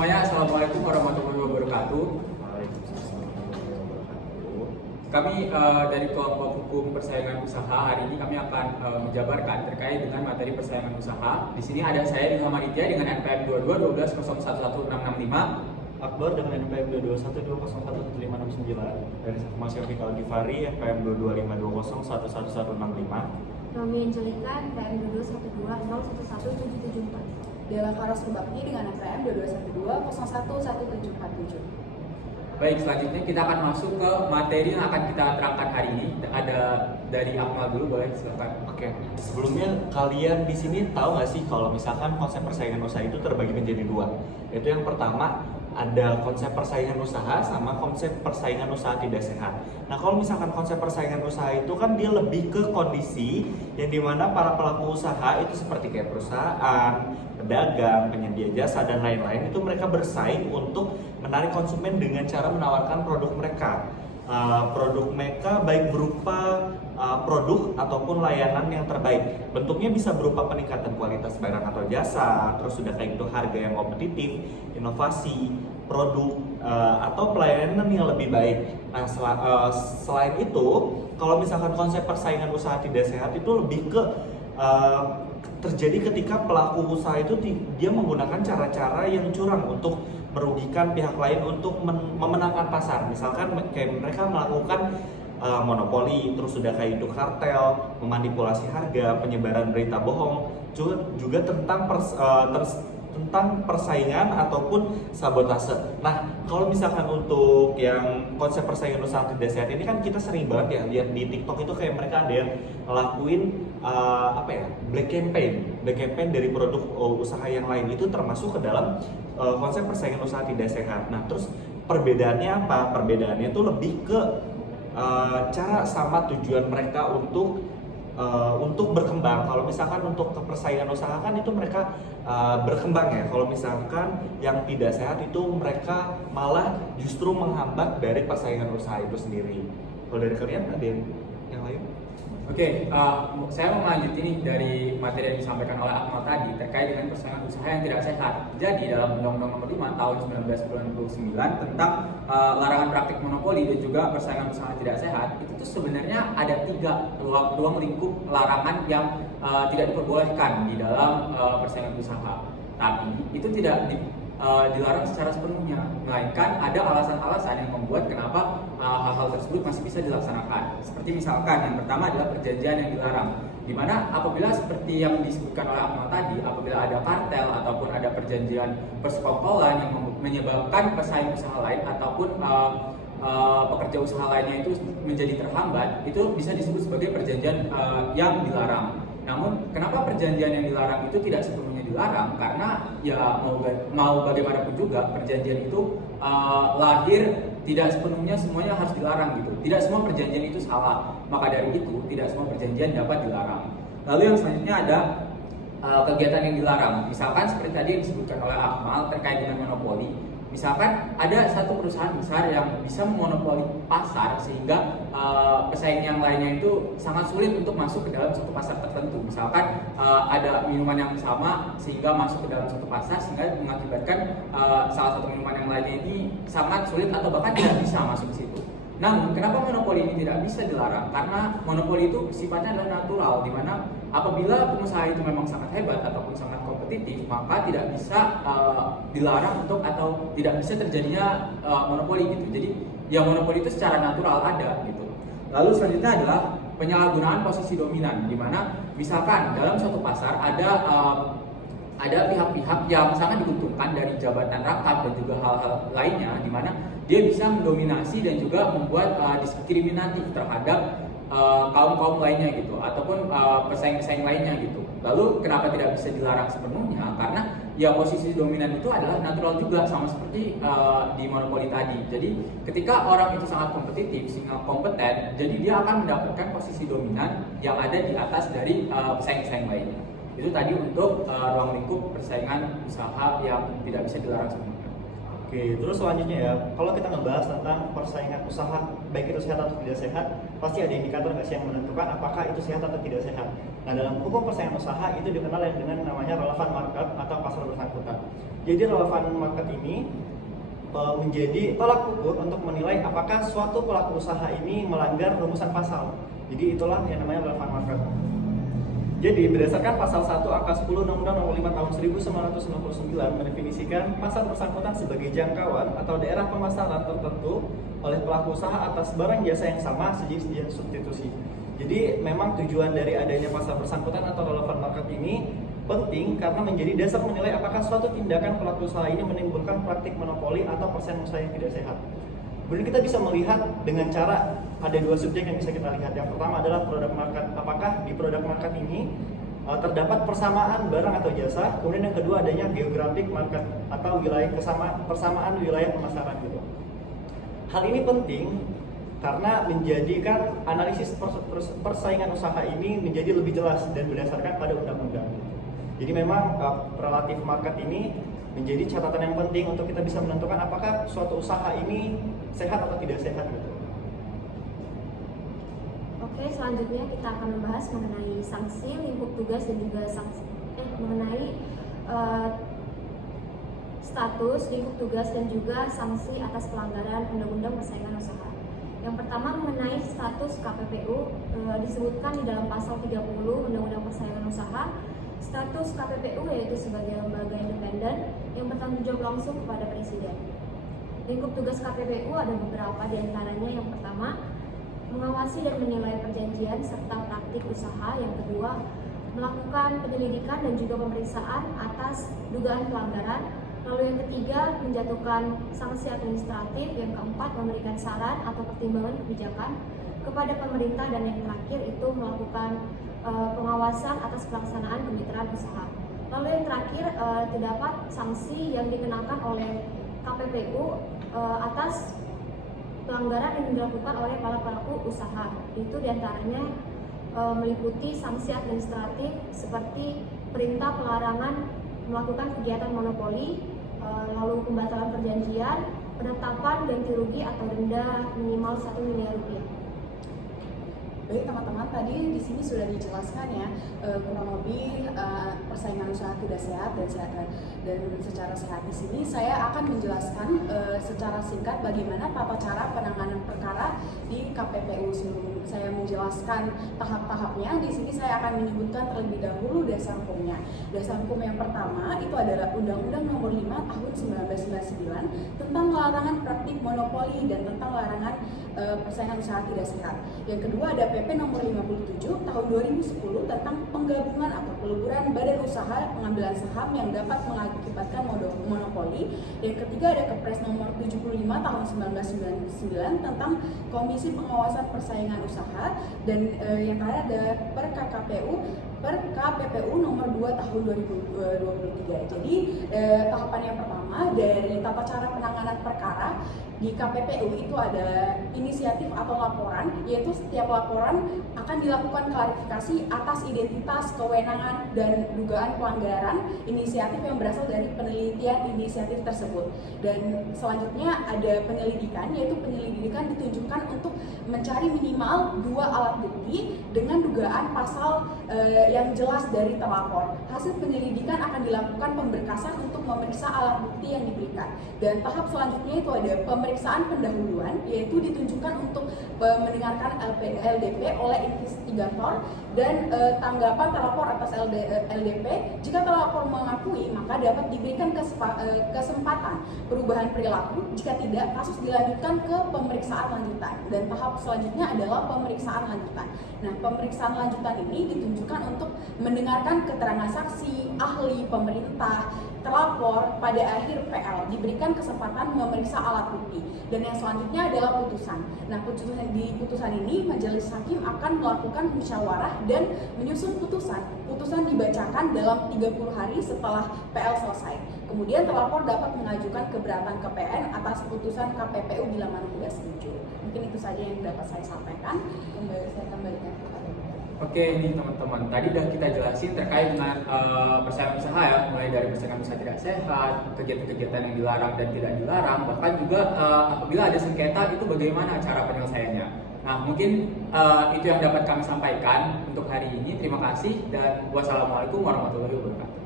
semuanya, Assalamualaikum warahmatullahi wabarakatuh. Kami dari kelompok hukum persaingan usaha hari ini kami akan menjabarkan terkait dengan materi persaingan usaha. Di sini ada saya Ilham Aditya dengan NPM 22 Akbar dengan NPM 2212011569 dari Mas Yofikal Givari NPM 2252011165. Romi Angelika NPM 2212011774. Dela Karos Bakti dengan NPM 2212011747. Baik, selanjutnya kita akan masuk ke materi yang akan kita terangkan hari ini. Ada dari Akmal dulu, boleh silakan. Oke, sebelumnya kalian di sini tahu nggak sih kalau misalkan konsep persaingan usaha itu terbagi menjadi dua? Itu yang pertama ada konsep persaingan usaha sama konsep persaingan usaha tidak sehat. Nah, kalau misalkan konsep persaingan usaha itu kan dia lebih ke kondisi yang dimana para pelaku usaha itu seperti kayak perusahaan, pedagang, penyedia jasa dan lain-lain itu mereka bersaing untuk menarik konsumen dengan cara menawarkan produk mereka. Produk mereka baik berupa produk ataupun layanan yang terbaik. Bentuknya bisa berupa peningkatan kualitas barang atau jasa, terus sudah kayak gitu harga yang kompetitif, inovasi, produk atau pelayanan yang lebih baik. Nah, selain itu, kalau misalkan konsep persaingan usaha tidak sehat itu lebih ke terjadi ketika pelaku usaha itu dia menggunakan cara-cara yang curang untuk merugikan pihak lain untuk memenangkan pasar. Misalkan kayak mereka melakukan monopoli, terus sudah kayak itu kartel, memanipulasi harga, penyebaran berita bohong, juga tentang tentang persaingan ataupun sabotase. Nah, kalau misalkan untuk yang konsep persaingan usaha tidak sehat ini kan kita sering banget ya lihat di TikTok itu kayak mereka ada yang ngelakuin black campaign dari produk usaha yang lain itu termasuk ke dalam konsep persaingan usaha tidak sehat. Nah, terus perbedaannya apa? Perbedaannya itu lebih ke cara sama tujuan mereka untuk berkembang. Kalau misalkan untuk persaingan usaha kan itu mereka berkembang ya. Kalau misalkan yang tidak sehat itu mereka malah justru menghambat dari persaingan usaha itu sendiri. Kalau dari kalian ada yang lain? Oke, saya mau melanjutkan ini dari materi yang disampaikan oleh Akmal tadi terkait dengan persaingan usaha yang tidak sehat. Jadi dalam Undang-Undang Nomor 5 Tahun 1999 tentang larangan praktik monopoli dan juga persaingan usaha tidak sehat, itu tuh sebenarnya ada 3 ruang lingkup larangan yang tidak diperbolehkan di dalam persaingan usaha. Tapi itu tidak dilarang secara sepenuhnya, melainkan ada alasan-alasan yang membuat kenapa hal-hal tersebut masih bisa dilaksanakan. Seperti misalkan yang pertama adalah perjanjian yang dilarang, di mana apabila seperti yang disebutkan oleh Akmal tadi, apabila ada kartel ataupun ada perjanjian persekongkolan yang menyebabkan pesaing usaha lain ataupun pekerja usaha lainnya itu menjadi terhambat, itu bisa disebut sebagai perjanjian yang dilarang. Namun, kenapa perjanjian yang dilarang itu tidak sepenuhnya dilarang? Karena ya mau bagaimanapun juga perjanjian itu lahir tidak sepenuhnya semuanya harus dilarang gitu. Tidak semua perjanjian itu salah. Maka dari itu tidak semua perjanjian dapat dilarang. Lalu yang selanjutnya ada kegiatan yang dilarang. Misalkan seperti tadi yang disebutkan oleh Akmal terkait dengan monopoli. Misalkan ada satu perusahaan besar yang bisa memonopoli pasar sehingga pesaing yang lainnya itu sangat sulit untuk masuk ke dalam suatu pasar tertentu. Misalkan ada minuman yang sama sehingga masuk ke dalam suatu pasar sehingga mengakibatkan salah satu minuman yang lainnya ini sangat sulit atau bahkan tidak bisa masuk ke situ. Namun, kenapa monopoli ini tidak bisa dilarang? Karena monopoli itu sifatnya adalah natural, di mana apabila pengusaha itu memang sangat hebat ataupun sangat kompetitif, maka tidak bisa dilarang atau tidak bisa terjadinya monopoli gitu. Jadi, ya monopoli itu secara natural ada gitu. Lalu selanjutnya adalah penyalahgunaan posisi dominan, di mana misalkan dalam suatu pasar ada pihak-pihak yang sangat diuntungkan dari jabatan rangkap dan juga hal-hal lainnya, di mana dia bisa mendominasi dan juga membuat diskriminatif terhadap kaum lainnya gitu, ataupun pesaing-pesaing lainnya gitu. Lalu kenapa tidak bisa dilarang sepenuhnya? Karena ya posisi dominan itu adalah natural juga, sama seperti di monopoli tadi. Jadi ketika orang itu sangat kompetitif, sehingga kompeten, jadi dia akan mendapatkan posisi dominan yang ada di atas dari pesaing-pesaing lainnya. Itu tadi untuk ruang lingkup persaingan usaha yang tidak bisa dilarang sepenuhnya. Oke, terus selanjutnya ya, kalau kita ngebahas tentang persaingan usaha, baik itu sehat atau tidak sehat, pasti ada indikator nggak sih yang menentukan apakah itu sehat atau tidak sehat. Nah, dalam hukum persaingan usaha itu dikenal dengan namanya relevan market atau pasar bersangkutan. Jadi relevan market ini menjadi tolak ukur untuk menilai apakah suatu pelaku usaha ini melanggar rumusan pasal. Jadi itulah yang namanya relevan market. Jadi berdasarkan pasal 1 angka 10 Undang-Undang Nomor 5 Tahun 1999 mendefinisikan pasar bersangkutan sebagai jangkauan atau daerah pemasaran tertentu oleh pelaku usaha atas barang jasa yang sama sejenis substitusi. Jadi memang tujuan dari adanya pasar bersangkutan atau relevan market ini penting karena menjadi dasar menilai apakah suatu tindakan pelaku usaha ini menimbulkan praktik monopoli atau persaingan usaha yang tidak sehat. Kemudian kita bisa melihat dengan cara ada dua subjek yang bisa kita lihat. Yang pertama adalah produk market. Apakah di produk market ini terdapat persamaan barang atau jasa? Kemudian yang kedua adanya geographic market atau persamaan wilayah pemasaran gitu. Hal ini penting karena menjadikan analisis persaingan usaha ini menjadi lebih jelas dan berdasarkan pada undang-undang. Jadi memang relatif market ini menjadi catatan yang penting untuk kita bisa menentukan apakah suatu usaha ini sehat atau tidak sehat gitu. Oke, selanjutnya kita akan membahas mengenai sanksi, lingkup tugas dan juga mengenai status, lingkup tugas dan juga sanksi atas pelanggaran Undang-Undang Persaingan Usaha. Yang pertama mengenai status KPPU disebutkan di dalam pasal 30 Undang-Undang Persaingan Usaha. Status KPPU yaitu sebagai lembaga independen yang bertanggung jawab langsung kepada Presiden. Lingkup tugas KPPU ada beberapa diantaranya. Yang pertama, mengawasi dan menilai perjanjian serta praktik usaha. Yang kedua, melakukan penyelidikan dan juga pemeriksaan atas dugaan pelanggaran. Lalu yang ketiga, menjatuhkan sanksi administratif. Yang keempat, memberikan saran atau pertimbangan kebijakan kepada pemerintah. Dan yang terakhir itu melakukan pengawasan atas pelaksanaan kemitraan usaha. Lalu yang terakhir, terdapat sanksi yang dikenakan oleh KPPU atas pelanggaran yang dilakukan oleh para pelaku usaha. Itu diantaranya meliputi sanksi administratif seperti perintah pelarangan melakukan kegiatan monopoli, lalu pembatalan perjanjian, penetapan ganti rugi atau denda minimal 1 miliar rupiah. Baik teman-teman, tadi di sini sudah dijelaskan ya kurang lebih persaingan usaha tidak sehat dan secara sehat. Di sini saya akan menjelaskan secara singkat bagaimana tata cara penanganan perkara di KPPU. Sebelum saya menjelaskan tahap-tahapnya, di sini saya akan menyebutkan terlebih dahulu dasar hukumnya. Dasar hukum yang pertama itu adalah Undang-Undang Nomor 5 Tahun 1999 tentang larangan praktik monopoli dan tentang larangan persaingan usaha tidak sehat. Yang kedua ada PP Nomor 57 Tahun 2010 tentang penggabungan atau peleburan badan usaha pengambilan saham yang dapat mengakibatkan monopoli. Yang ketiga ada Kepres Nomor 75 Tahun 1999 tentang Komisi Pengawasan Persaingan Usaha. Dan yang terakhir ada KPPU Nomor 2 Tahun 2023. Jadi tahapan yang pertama dari tata cara penanganan perkara di KPPU itu ada inisiatif atau laporan, yaitu setiap laporan akan dilakukan klarifikasi atas identitas, kewenangan, dan dugaan pelanggaran inisiatif yang berasal dari penelitian inisiatif tersebut. Dan selanjutnya ada penyelidikan, yaitu penyelidikan ditunjukkan untuk mencari minimal 2 alat bukti dengan dugaan pasal yang jelas dari terlapor. Hasil penyelidikan akan dilakukan pemberkasan untuk memeriksa alat bukti yang diberikan. Dan tahap selanjutnya itu ada pemeriksaan pendahuluan, yaitu ditunjukkan untuk mendengarkan LDP oleh investigator dan tanggapan terlapor atas LDP. Jika terlapor mengakui, maka dapat diberikan kesempatan perubahan perilaku. Jika tidak, kasus dilanjutkan ke pemeriksaan lanjutan. Dan tahap selanjutnya adalah pemeriksaan lanjutan. Nah, pemeriksaan lanjutan ini ditunjukkan untuk mendengarkan keterangan saksi, ahli, pemerintah, terlapor. Pada akhir PL diberikan kesempatan memeriksa alat bukti. Dan yang selanjutnya adalah putusan. Nah, di putusan ini majelis hakim akan melakukan musyawarah dan menyusun putusan. Putusan dibacakan dalam 30 hari setelah PL selesai. Kemudian terlapor dapat mengajukan keberatan ke PN atas putusan KPPU bila mana tidak setuju. Mungkin itu saja yang dapat saya sampaikan. Saya kembalikan kepada Bapak. Oke, ini teman-teman, tadi udah kita jelasin terkait dengan persaingan usaha ya, mulai dari persaingan usaha tidak sehat, kegiatan-kegiatan yang dilarang dan tidak dilarang, bahkan juga apabila ada sengketa itu bagaimana cara penyelesaiannya. Nah, mungkin itu yang dapat kami sampaikan untuk hari ini. Terima kasih dan wassalamualaikum warahmatullahi wabarakatuh.